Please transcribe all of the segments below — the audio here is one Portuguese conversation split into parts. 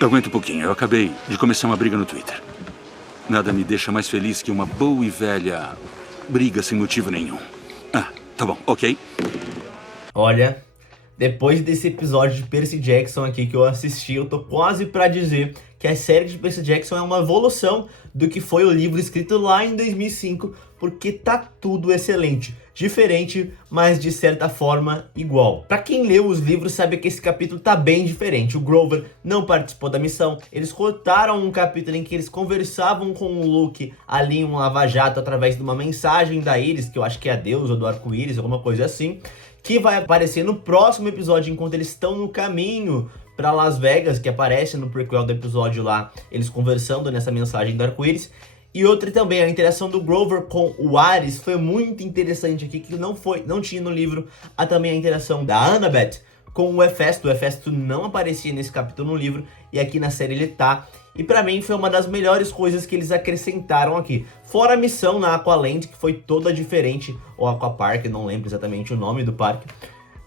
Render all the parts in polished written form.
Aguenta um pouquinho. Eu acabei de começar uma briga no Twitter. Nada me deixa mais feliz que uma boa e velha briga sem motivo nenhum. Ah, tá bom, ok? Olha, depois desse episódio de Percy Jackson aqui que eu assisti, eu tô quase pra dizer que a série de Percy Jackson é uma evolução do que foi o livro escrito lá em 2005, porque tá tudo excelente. Diferente, mas de certa forma igual. Pra quem leu os livros sabe que esse capítulo tá bem diferente. O Grover não participou da missão. Eles cortaram um capítulo em que eles conversavam com o Luke ali em um lava-jato através de uma mensagem da Iris, que eu acho que é a deusa do arco-íris, alguma coisa assim, que vai aparecer no próximo episódio enquanto eles estão no caminho para Las Vegas, que aparece no prequel do episódio lá, eles conversando nessa mensagem do arco-íris. E outra também, a interação do Grover com o Ares foi muito interessante aqui, que não tinha no livro. Há também a interação da Annabeth com o Hefesto. O Hefesto não aparecia nesse capítulo no livro, e aqui na série ele tá. E pra mim foi uma das melhores coisas que eles acrescentaram aqui. Fora a missão na Aqualand, que foi toda diferente, ou Aquapark, não lembro exatamente o nome do parque,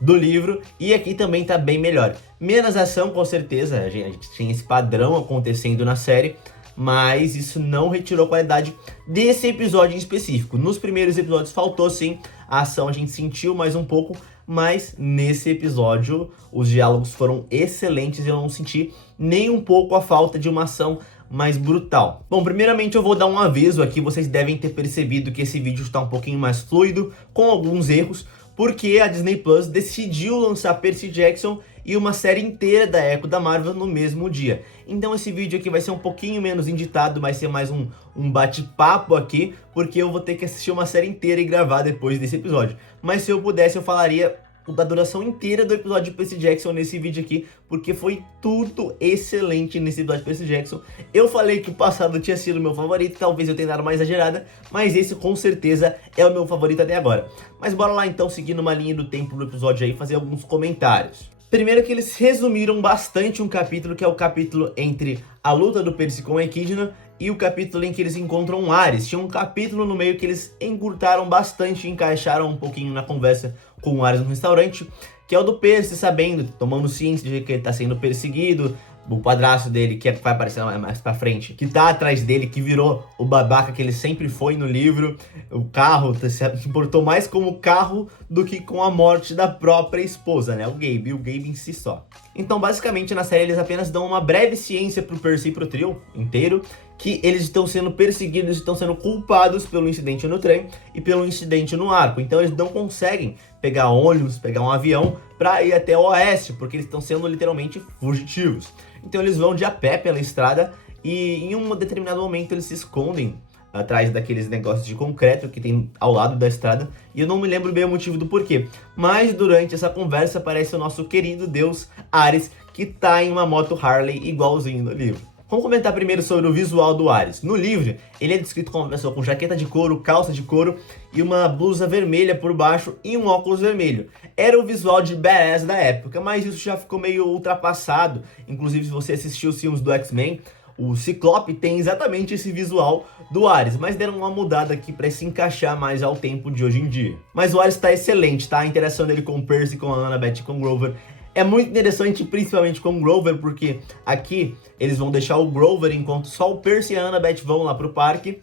do livro, e aqui também tá bem melhor. Menos ação, com certeza, a gente tinha esse padrão acontecendo na série, mas isso não retirou a qualidade desse episódio em específico. Nos primeiros episódios faltou sim, a ação a gente sentiu mais um pouco, mas nesse episódio os diálogos foram excelentes e eu não senti nem um pouco a falta de uma ação mais brutal. Bom, primeiramente eu vou dar um aviso aqui, vocês devem ter percebido que esse vídeo está um pouquinho mais fluido, com alguns erros, porque a Disney Plus decidiu lançar Percy Jackson e uma série inteira da Echo da Marvel no mesmo dia. Então esse vídeo aqui vai ser um pouquinho menos editado, vai ser mais um bate-papo aqui, porque eu vou ter que assistir uma série inteira e gravar depois desse episódio. Mas se eu pudesse, eu falaria da duração inteira do episódio de Percy Jackson nesse vídeo aqui, porque foi tudo excelente nesse episódio de Percy Jackson. Eu falei que o passado tinha sido o meu favorito, talvez eu tenha dado mais exagerada, mas esse com certeza é o meu favorito até agora. Mas bora lá então, seguindo uma linha do tempo do episódio aí, fazer alguns comentários. Primeiro que eles resumiram bastante um capítulo, que é o capítulo entre a luta do Percy com a Equidna e o capítulo em que eles encontram o Ares. Tinha um capítulo no meio que eles encurtaram bastante, encaixaram um pouquinho na conversa com o Ares no restaurante, que é o do Percy sabendo, tomando ciência de que ele tá sendo perseguido, o padrasto dele, que vai aparecer mais pra frente, que tá atrás dele, que virou o babaca que ele sempre foi no livro. O carro se importou mais com o carro do que com a morte da própria esposa, né? O Gabe em si só. Então, basicamente, na série eles apenas dão uma breve ciência pro Percy e pro trio inteiro, que eles estão sendo perseguidos, estão sendo culpados pelo incidente no trem e pelo incidente no arco. Então eles não conseguem pegar ônibus, pegar um avião para ir até o oeste, porque eles estão sendo literalmente fugitivos. Então eles vão de a pé pela estrada e em um determinado momento eles se escondem atrás daqueles negócios de concreto que tem ao lado da estrada, e eu não me lembro bem o motivo do porquê. Mas durante essa conversa aparece o nosso querido deus Ares, que tá em uma moto Harley igualzinho no livro. Vamos comentar primeiro sobre o visual do Ares. No livro, ele é descrito como uma pessoa com jaqueta de couro, calça de couro e uma blusa vermelha por baixo e um óculos vermelho. Era o visual de badass da época, mas isso já ficou meio ultrapassado. Inclusive, se você assistiu os filmes do X-Men, o Ciclope tem exatamente esse visual do Ares, mas deram uma mudada aqui para se encaixar mais ao tempo de hoje em dia. Mas o Ares está excelente, tá? A interação dele com o Percy, com a Annabeth e com o Grover é muito interessante, principalmente com o Grover, porque aqui eles vão deixar o Grover enquanto só o Percy e a Annabeth vão lá pro parque.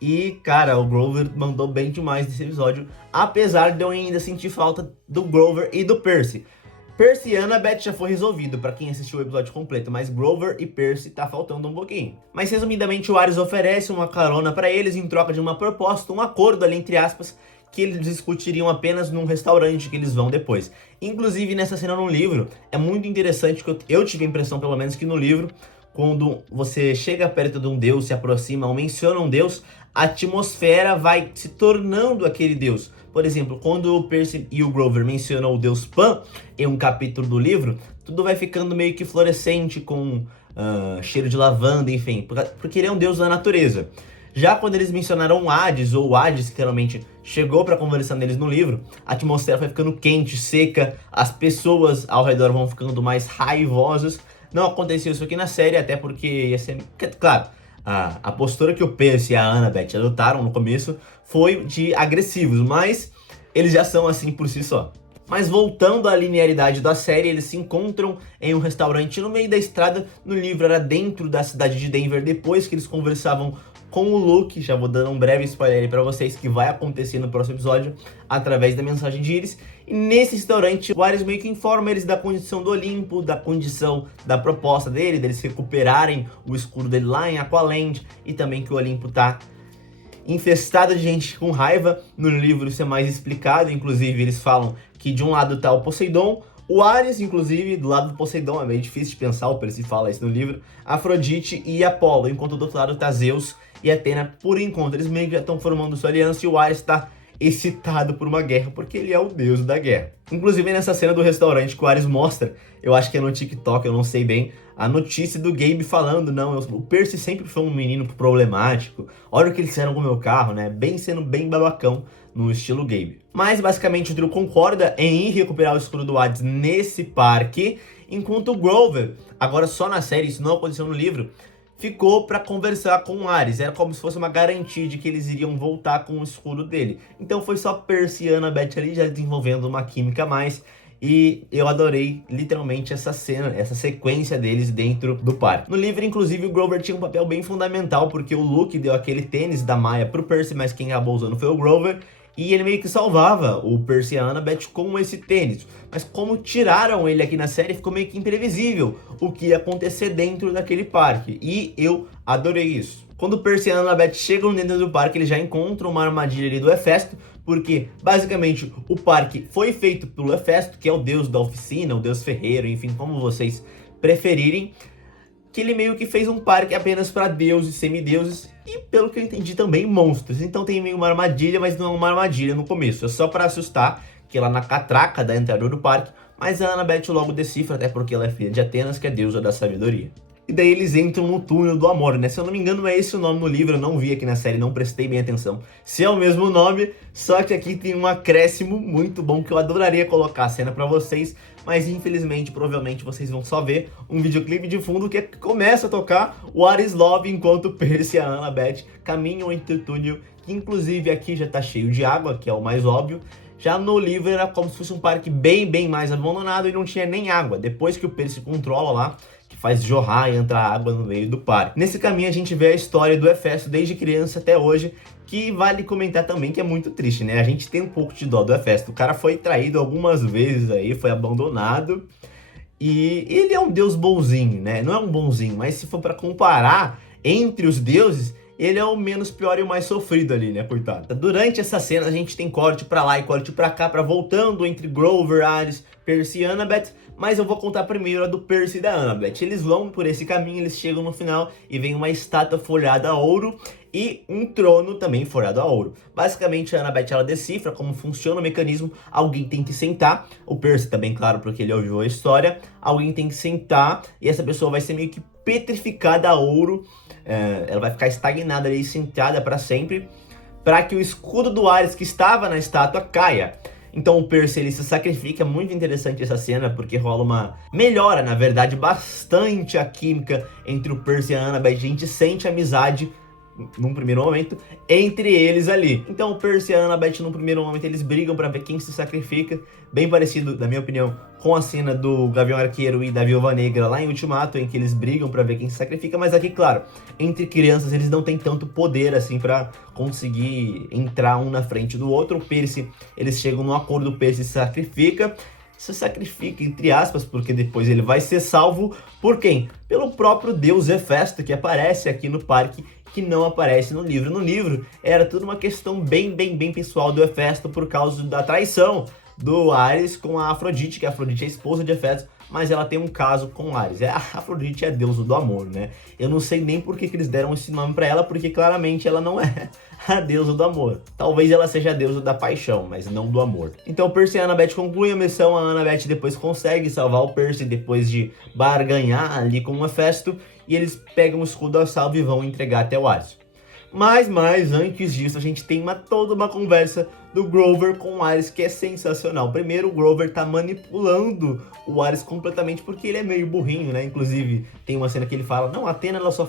E, cara, o Grover mandou bem demais nesse episódio, apesar de eu ainda sentir falta do Grover e do Percy. Percy e Annabeth já foi resolvido pra quem assistiu o episódio completo, mas Grover e Percy tá faltando um pouquinho. Mas resumidamente, o Ares oferece uma carona pra eles em troca de uma proposta, um acordo ali entre aspas, que eles discutiriam apenas num restaurante que eles vão depois. Inclusive nessa cena no livro, é muito interessante que eu tive a impressão, pelo menos, que no livro, quando você chega perto de um deus, se aproxima ou menciona um deus, a atmosfera vai se tornando aquele deus. Por exemplo, quando o Percy e o Grover mencionam o deus Pan em um capítulo do livro, tudo vai ficando meio que fluorescente, com cheiro de lavanda, enfim, porque ele é um deus da natureza. Já quando eles mencionaram Hades, ou Hades, que realmente chegou para conversar neles no livro, a atmosfera vai ficando quente, seca, as pessoas ao redor vão ficando mais raivosas. Não aconteceu isso aqui na série, até porque ia ser... Claro, a postura que o Percy e a Annabeth adotaram no começo foi de agressivos, mas eles já são assim por si só. Mas voltando à linearidade da série, eles se encontram em um restaurante no meio da estrada. No livro era dentro da cidade de Denver, depois que eles conversavam com o Luke. Já vou dando um breve spoiler aí pra vocês que vai acontecer no próximo episódio, através da mensagem de Iris. E nesse restaurante, o Ares meio que informa eles da condição do Olimpo, da condição da proposta dele, deles recuperarem o escudo dele lá em Aqualand, e também que o Olimpo tá infestado de gente com raiva. No livro isso é mais explicado, inclusive eles falam que de um lado tá o Poseidon, o Ares, inclusive, do lado do Poseidon, é meio difícil de pensar, o Percy fala isso no livro, Afrodite e Apolo, enquanto do outro lado tá Zeus e Atena. Por enquanto, eles meio que já estão formando sua aliança, e o Ares tá excitado por uma guerra, porque ele é o deus da guerra. Inclusive nessa cena do restaurante que o Ares mostra, eu acho que é no TikTok, eu não sei bem, a notícia do Gabe falando, não, o Percy sempre foi um menino problemático, olha o que eles fizeram com o meu carro, né, sendo bem babacão no estilo Gabe. Mas basicamente o trio concorda em ir recuperar o escudo do Hades nesse parque, enquanto o Grover, agora só na série, isso não aconteceu no livro, ficou para conversar com o Ares. Era como se fosse uma garantia de que eles iriam voltar com o escudo dele. Então foi só Percy e Annabeth ali já desenvolvendo uma química a mais. E eu adorei literalmente essa cena, essa sequência deles dentro do parque. No livro, inclusive, o Grover tinha um papel bem fundamental, porque o Luke deu aquele tênis da Maya pro Percy, mas quem acabou usando foi o Grover. E ele meio que salvava o Percy e a Annabeth com esse tênis. Mas como tiraram ele aqui na série, ficou meio que imprevisível o que ia acontecer dentro daquele parque. E eu adorei isso. Quando o Percy e a Annabeth chegam dentro do parque, eles já encontram uma armadilha ali do Hefesto, porque basicamente o parque foi feito pelo Hefesto, que é o deus da oficina, o deus ferreiro, enfim, como vocês preferirem, que ele meio que fez um parque apenas para deuses, semideuses e, pelo que eu entendi, também monstros. Então tem meio uma armadilha, mas não é uma armadilha no começo, é só para assustar, que é lá na catraca da entrada do parque, mas a Annabeth logo decifra, até porque ela é filha de Atenas, que é deusa da sabedoria. E daí eles entram no túnel do amor, né? Se eu não me engano é esse o nome no livro, eu não vi aqui na série, não prestei bem atenção se é o mesmo nome, só que aqui tem um acréscimo muito bom que eu adoraria colocar a cena pra vocês, mas infelizmente, provavelmente vocês vão só ver um videoclipe de fundo que começa a tocar o Ares Love enquanto Percy e a Annabeth caminham entre o túnel, que inclusive aqui já tá cheio de água, que é o mais óbvio. Já no livro era como se fosse um parque bem mais abandonado e não tinha nem água. Depois que o Percy controla lá, que faz jorrar e entrar água no meio do parque. Nesse caminho a gente vê a história do Hefesto desde criança até hoje, que vale comentar também que é muito triste, né? A gente tem um pouco de dó do Hefesto. O cara foi traído algumas vezes aí, foi abandonado. E ele é um deus bonzinho, né? Não é um bonzinho, mas se for pra comparar entre os deuses, ele é o menos pior e o mais sofrido ali, né, coitado. Durante essa cena a gente tem corte pra lá e corte pra cá, pra voltando entre Grover, Ares, Percy e Annabeth, mas eu vou contar primeiro a do Percy e da Annabeth. Eles vão por esse caminho, eles chegam no final e vem uma estátua folhada a ouro e um trono também folhado a ouro. Basicamente a Annabeth ela decifra como funciona o mecanismo, alguém tem que sentar, o Percy também, claro, porque ele ouviu a história, alguém tem que sentar e essa pessoa vai ser meio que petrificada a ouro, ela vai ficar estagnada ali, sentada para sempre, para que o escudo do Ares que estava na estátua caia. Então o Percy ele se sacrifica, muito interessante essa cena, porque rola uma melhora, na verdade, bastante a química entre o Percy e a Annabeth, a gente sente amizade num primeiro momento entre eles ali. Então o Percy e a Annabeth num primeiro momento eles brigam pra ver quem se sacrifica, bem parecido, na minha opinião, com a cena do Gavião Arqueiro e da Viúva Negra lá em Ultimato, em que eles brigam pra ver quem se sacrifica, mas aqui, claro, entre crianças eles não têm tanto poder assim pra conseguir entrar um na frente do outro. O Percy, eles chegam num acordo, o Percy se sacrifica, entre aspas, porque depois ele vai ser salvo por quem? Pelo próprio deus Hefesto, que aparece aqui no parque, que não aparece no livro. No livro era tudo uma questão bem pessoal do Hefesto por causa da traição do Ares com a Afrodite, que a Afrodite é a esposa de Hefesto, mas ela tem um caso com Ares. A Afrodite é a deusa do amor, né? Eu não sei nem por que eles deram esse nome pra ela, porque claramente ela não é a deusa do amor. Talvez ela seja a deusa da paixão, mas não do amor. Então Percy e a Annabeth concluem a missão, a Annabeth depois consegue salvar o Percy depois de barganhar ali com o Hefesto, e eles pegam o escudo a salvo e vão entregar até o Ares. Mas antes disso, a gente tem toda uma conversa do Grover com o Ares que é sensacional. Primeiro, o Grover tá manipulando o Ares completamente porque ele é meio burrinho, né? Inclusive, tem uma cena que ele fala, não, a Athena ela só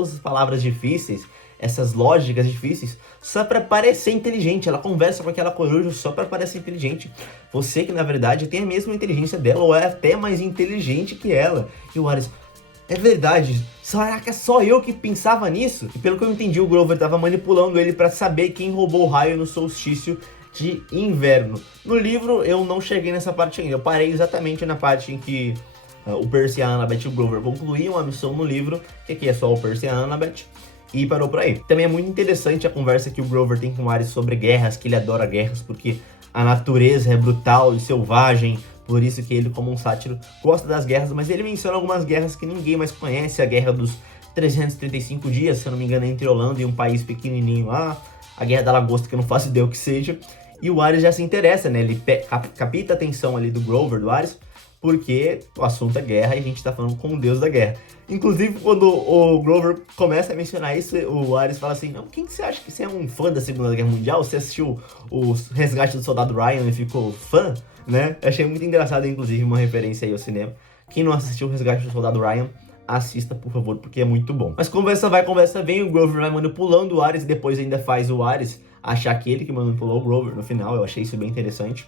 usa palavras difíceis, essas lógicas difíceis, só pra parecer inteligente. Ela conversa com aquela coruja só pra parecer inteligente. Você que, na verdade, tem a mesma inteligência dela, ou é até mais inteligente que ela. E o Ares... é verdade, será que é só eu que pensava nisso? E pelo que eu entendi, o Grover tava manipulando ele pra saber quem roubou o raio no solstício de inverno. No livro eu não cheguei nessa parte ainda, eu parei exatamente na parte em que o Percy, a Annabeth e o Grover concluíam a missão no livro, que aqui é só o Percy e a Annabeth, e parou por aí. Também é muito interessante a conversa que o Grover tem com o Ares sobre guerras, que ele adora guerras porque a natureza é brutal e selvagem. Por isso que ele, como um sátiro, gosta das guerras, mas ele menciona algumas guerras que ninguém mais conhece. A Guerra dos 335 Dias, se eu não me engano, entre Holanda e um país pequenininho lá. A Guerra da Lagosta, que eu não faço ideia o que seja. E o Ares já se interessa, né? Ele capta a atenção ali do Grover, do Ares, porque o assunto é guerra e a gente tá falando com o deus da guerra. Inclusive, quando o Grover começa a mencionar isso, o Ares fala assim, não, quem que você acha que você é um fã da Segunda Guerra Mundial? Você assistiu o Resgate do Soldado Ryan e ficou fã? Né? Eu achei muito engraçado, inclusive, uma referência aí ao cinema. Quem não assistiu o Resgate do Soldado Ryan, assista, por favor, porque é muito bom. Mas conversa vai, conversa vem, o Grover vai manipulando o Ares e depois ainda faz o Ares achar que ele que manipulou o Grover no final. Eu achei isso bem interessante.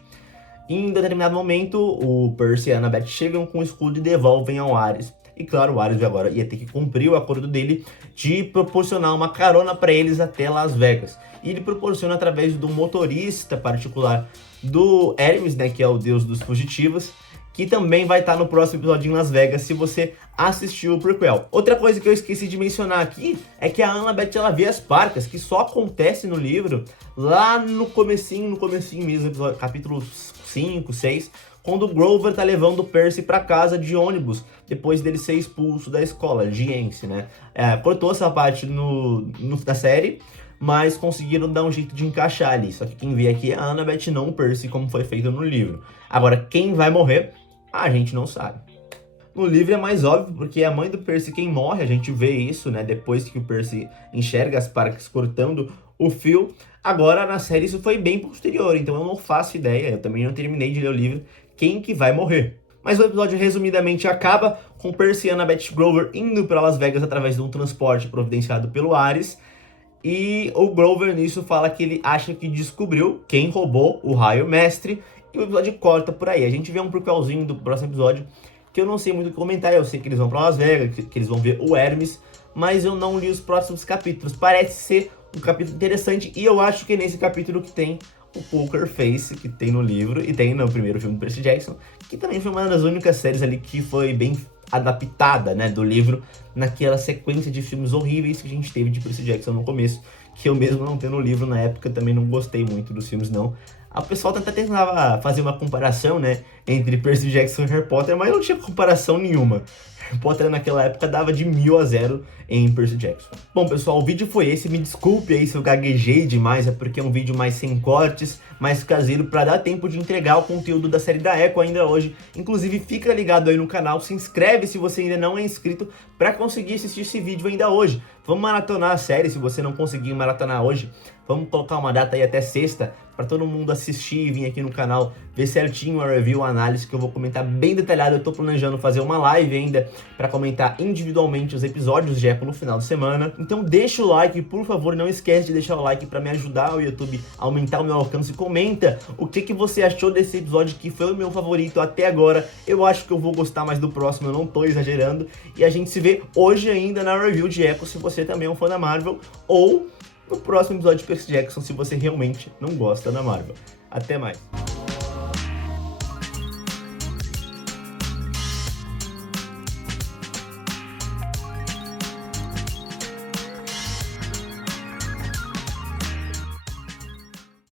E em determinado momento, o Percy e a Annabeth chegam com o escudo e devolvem ao Ares. E claro, o Ares agora ia ter que cumprir o acordo dele de proporcionar uma carona para eles até Las Vegas. E ele proporciona através do motorista particular do Hermes, né, que é o deus dos fugitivos, que também vai estar no próximo episódio em Las Vegas, se você assistiu o prequel. Outra coisa que eu esqueci de mencionar aqui é que a Annabeth ela vê as parcas, que só acontece no livro lá no comecinho mesmo, episódio, capítulo 5, 6, quando o Grover tá levando o Percy pra casa de ônibus, depois dele ser expulso da escola, de Ence, né? Cortou essa parte da série, mas conseguiram dar um jeito de encaixar ali. Só que quem vê aqui é a Annabeth, não o Percy, como foi feito no livro. Agora, quem vai morrer, a gente não sabe. No livro é mais óbvio, porque é a mãe do Percy quem morre, a gente vê isso, né? Depois que o Percy enxerga as Parcas cortando o fio. Agora, na série, isso foi bem posterior, então eu não faço ideia, eu também não terminei de ler o livro, quem que vai morrer. Mas o episódio, resumidamente, acaba com Percy e Annabeth Grover indo para Las Vegas através de um transporte providenciado pelo Ares. E o Grover nisso fala que ele acha que descobriu quem roubou o raio mestre. E o episódio corta por aí. A gente vê um prequelzinho do próximo episódio que eu não sei muito o que comentar. Eu sei que eles vão para Las Vegas, que eles vão ver o Hermes, mas eu não li os próximos capítulos. Parece ser um capítulo interessante e eu acho que é nesse capítulo que tem o Poker Face, que tem no livro e tem no primeiro filme do Percy Jackson, que também foi uma das únicas séries ali que foi bem adaptada, né, do livro, naquela sequência de filmes horríveis que a gente teve de Percy Jackson no começo, que eu mesmo não tendo o livro na época também não gostei muito dos filmes não. O pessoal tentava fazer uma comparação, né, entre Percy Jackson e Harry Potter, mas não tinha comparação nenhuma. Harry Potter naquela época dava de 1000-0 em Percy Jackson. Bom, pessoal, o vídeo foi esse. Me desculpe aí se eu gaguejei demais, é porque é um vídeo mais sem cortes, mais caseiro, para dar tempo de entregar o conteúdo da série da Echo ainda hoje. Inclusive, fica ligado aí no canal, se inscreve se você ainda não é inscrito, para conseguir assistir esse vídeo ainda hoje. Vamos maratonar a série, se você não conseguir maratonar hoje, vamos colocar uma data aí até sexta, para todo mundo assistir e vir aqui no canal, ver certinho a review, a análise, que eu vou comentar bem detalhado. Eu tô planejando fazer uma live ainda, para comentar individualmente os episódios de Echo no final de semana. Então deixa o like, por favor, não esquece de deixar o like para me ajudar o YouTube a aumentar o meu alcance. Comenta o que você achou desse episódio, que foi o meu favorito até agora. Eu acho que eu vou gostar mais do próximo, eu não tô exagerando. E a gente se vê hoje ainda na review de Echo, se você também é um fã da Marvel, ou no próximo episódio de Percy Jackson, se você realmente não gosta da Marvel. Até mais!